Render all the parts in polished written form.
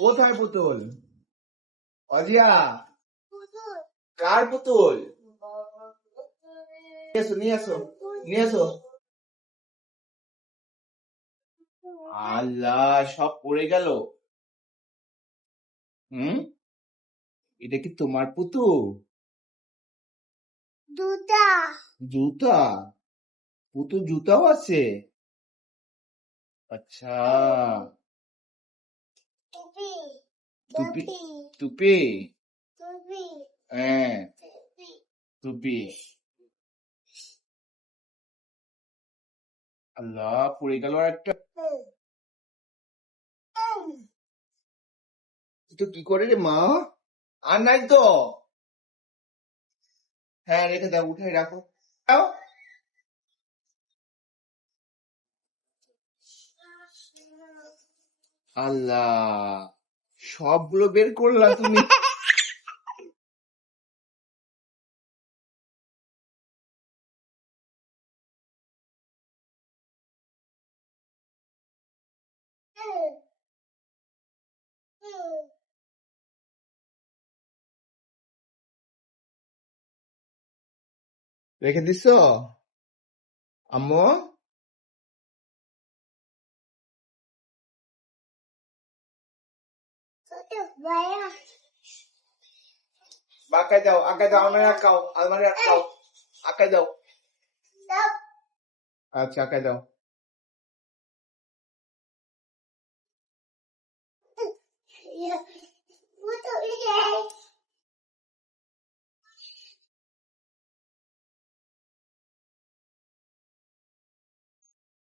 কোথায় পুতুল? অজিয়া, কার পুতুল? নিয়ে এসো নিয়ে এসো। আল্লাহ, সব পড়ে গেল। হুম, এটা কি তোমার পুতুল? জুতা জুতা? পুতুল জুতাও আছে? আচ্ছা। টুপি টুপি? টুপি টুপি? টুপি হ্যাঁ, টুপি টুপি। আল্লাহ, পড়ে গেল আর একটা। তো কি করে রে মা? আর নাই তো। হ্যাঁ, রেখে দাও, উঠাই রাখো। দাও। আল্লাহ, সবগুলো বের করলা তুমি। রেখে দিছো আম্মু? ছোট ভাইয়া বাঁকায় দাও, আঁকায় দাও, আলমারি আঁকাও, আলমারি আঁকাও, আঁকায় দাও। সব আচ্ছা, আঁকায় দাও। বুঝতে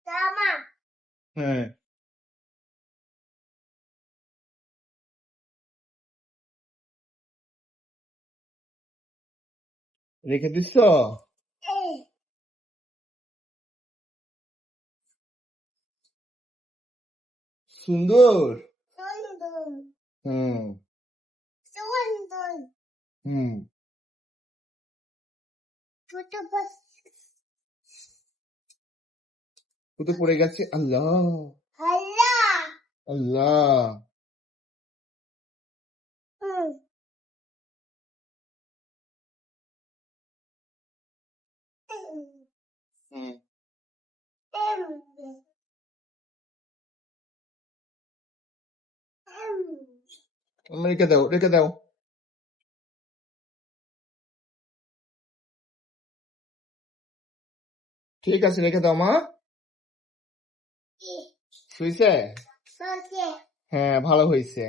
জামা হ্যাঁ, রেখে দিছো? সুন্দর। সুন্দর হুম সুন্দর হুম। ছোট কোথায় পড়ে গেছে? আল্লাহ, ভাইয়া আল্লাহ। হুম, রেখে দাও, রেখে দাও। ঠিক আছে, রেখে দাও মা। শুইছে? হ্যাঁ, ভালো হয়েছে।